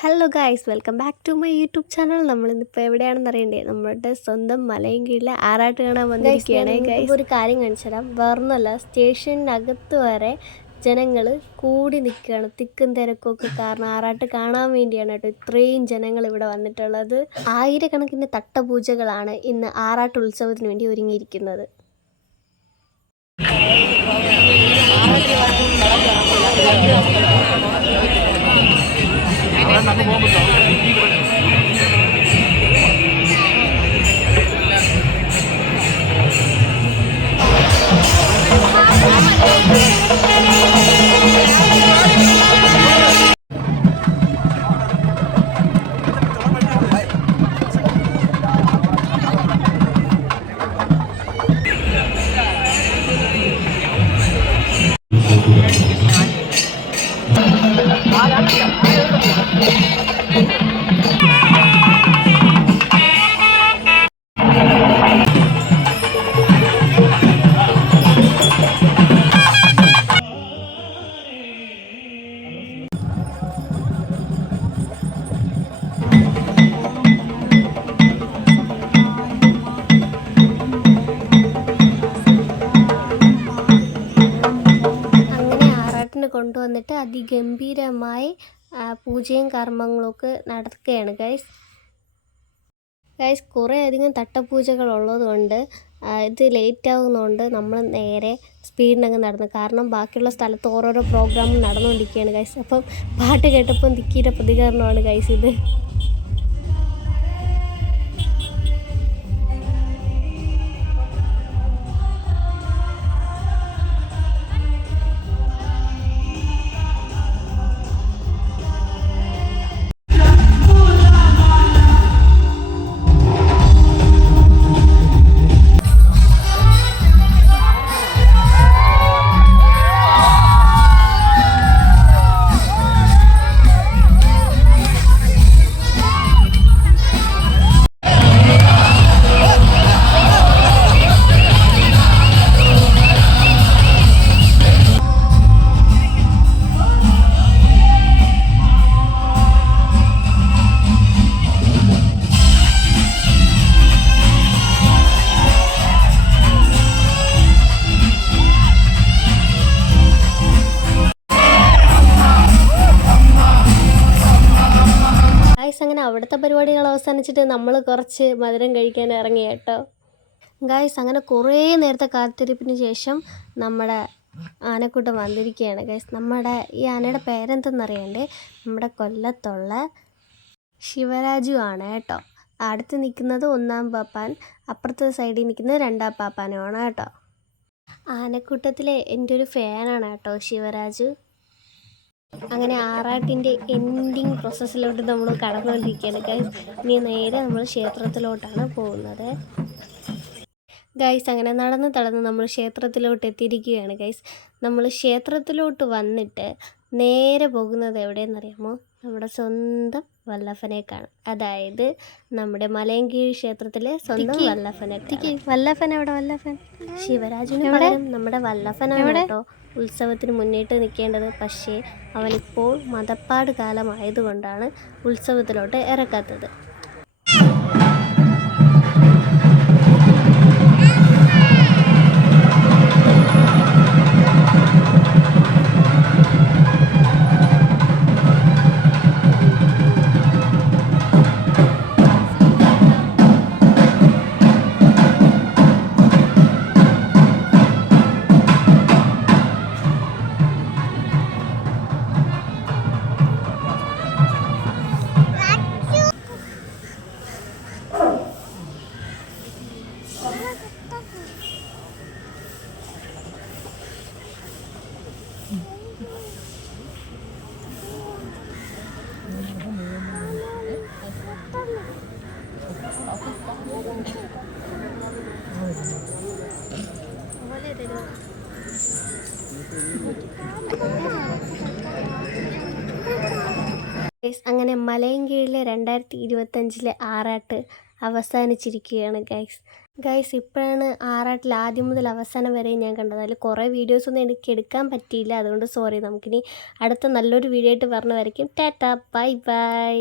Hello guys, welcome back to my YouTube channel. നമ്മളിന്നിപ്പോൾ എവിടെയാണെന്ന് അറിയണ്ടേ? നമ്മുടെ സ്വന്തം മലയും കീഴിലെ ആറാട്ട് കാണാൻ വന്നിരിക്കുകയാണ് ഗൈസ്. ഒരു കാര്യം കാണിച്ചു തരാം. വേറൊന്നുമല്ല, സ്റ്റേഷനകത്ത് വരെ ജനങ്ങൾ കൂടി നിൽക്കുകയാണ്. തിക്കും തിരക്കൊക്കെ കാരണം ആറാട്ട് കാണാൻ വേണ്ടിയാണ് കേട്ടോ ഇത്രയും ജനങ്ങൾ ഇവിടെ വന്നിട്ടുള്ളത്. ആയിരക്കണക്കിന് തട്ടപൂജകളാണ് ഇന്ന് ആറാട്ട് ഉത്സവത്തിന് വേണ്ടി ഒരുങ്ങിയിരിക്കുന്നത്. കൊണ്ടുവന്നിട്ട് അതിഗംഭീരമായി പൂജയും കർമ്മങ്ങളൊക്കെ നടക്കുകയാണ് ഗൈസ്. കുറേ അധികം തട്ടപൂജകൾ ഉള്ളതുകൊണ്ട് ഇത് ലേറ്റ് ആകുന്നതുകൊണ്ട് നമ്മൾ നേരെ സ്പീഡിനങ്ങ് നടന്നു. കാരണം ബാക്കിയുള്ള സ്ഥലത്ത് ഓരോരോ പ്രോഗ്രാമും നടന്നുകൊണ്ടിരിക്കുകയാണ് ഗൈസ്. അപ്പം പാട്ട് കേട്ടപ്പം ദിക്കിയുടെ പ്രതികരണമാണ് ഗൈസ് ഇത്. അങ്ങനെ അവിടുത്തെ പരിപാടികൾ അവസാനിച്ചിട്ട് നമ്മൾ കുറച്ച് മധുരം കഴിക്കാൻ ഇറങ്ങി കേട്ടോ ഗായ്സ്. അങ്ങനെ കുറേ നേരത്തെ കാത്തിരിപ്പിന് ശേഷം നമ്മുടെ ആനക്കൂട്ടം വന്നിരിക്കുകയാണ് ഗായ്സ്. നമ്മുടെ ഈ ആനയുടെ പേരെന്തെന്നറിയണ്ടേ? നമ്മുടെ കൊല്ലത്തുള്ള ശിവരാജു ആണ് കേട്ടോ. അടുത്ത് നിൽക്കുന്നത് ഒന്നാം പാപ്പാൻ, അപ്പുറത്തെ സൈഡിൽ നിൽക്കുന്നത് രണ്ടാം പാപ്പാനുമാണ് കേട്ടോ. ആനക്കൂട്ടത്തിലെ എൻ്റെ ഒരു ഫാനാണ് കേട്ടോ ശിവരാജു. അങ്ങനെ ആറാട്ടിൻ്റെ എൻഡിങ് പ്രോസസ്സിലോട്ട് നമ്മൾ കടന്നുകൊണ്ടിരിക്കുകയാണ് ഗൈസ്. ഇനി നേരെ നമ്മൾ ക്ഷേത്രത്തിലോട്ടാണ് പോകുന്നത് ഗൈസ്. അങ്ങനെ നടന്ന് നമ്മൾ ക്ഷേത്രത്തിലോട്ട് എത്തിയിരിക്കുകയാണ് ഗൈസ്. നമ്മൾ ക്ഷേത്രത്തിലോട്ട് വന്നിട്ട് നേരെ പോകുന്നത് എവിടെയെന്നറിയാമോ? നമ്മുടെ സ്വന്തം വല്ലഭനേക്കാണ്. അതായത് നമ്മുടെ മലയൻകീഴ് ക്ഷേത്രത്തിലെ സ്വന്തം വല്ലഭൻ എവിടെ? വല്ലഭൻ ശിവരാജുവിന് പകരം നമ്മുടെ വല്ലഭനാണ് കേട്ടോ ഉത്സവത്തിന് മുന്നിട്ട് നിൽക്കേണ്ടത്. പക്ഷേ അവനിപ്പോൾ മതപ്പാട് കാലമായതുകൊണ്ടാണ് ഉത്സവത്തിലോട്ട് ഇറക്കാത്തത്. അങ്ങനെ മലയൻകീഴിലെ 2025 ആറാട്ട് അവസാനിച്ചിരിക്കുകയാണ് ഗൈസ്. ഗൈസ് ഇപ്പോഴാണ് ആറാട്ടിൽ ആദ്യം മുതൽ അവസാനം വരെ ഞാൻ കണ്ടത്. അതിൽ കുറേ വീഡിയോസൊന്നും എനിക്ക് എടുക്കാൻ പറ്റിയില്ല, അതുകൊണ്ട് സോറി. നമുക്കിനി അടുത്ത നല്ലൊരു വീഡിയോ ആയിട്ട് പറഞ്ഞ വരയ്ക്കും. Tata, bye bye.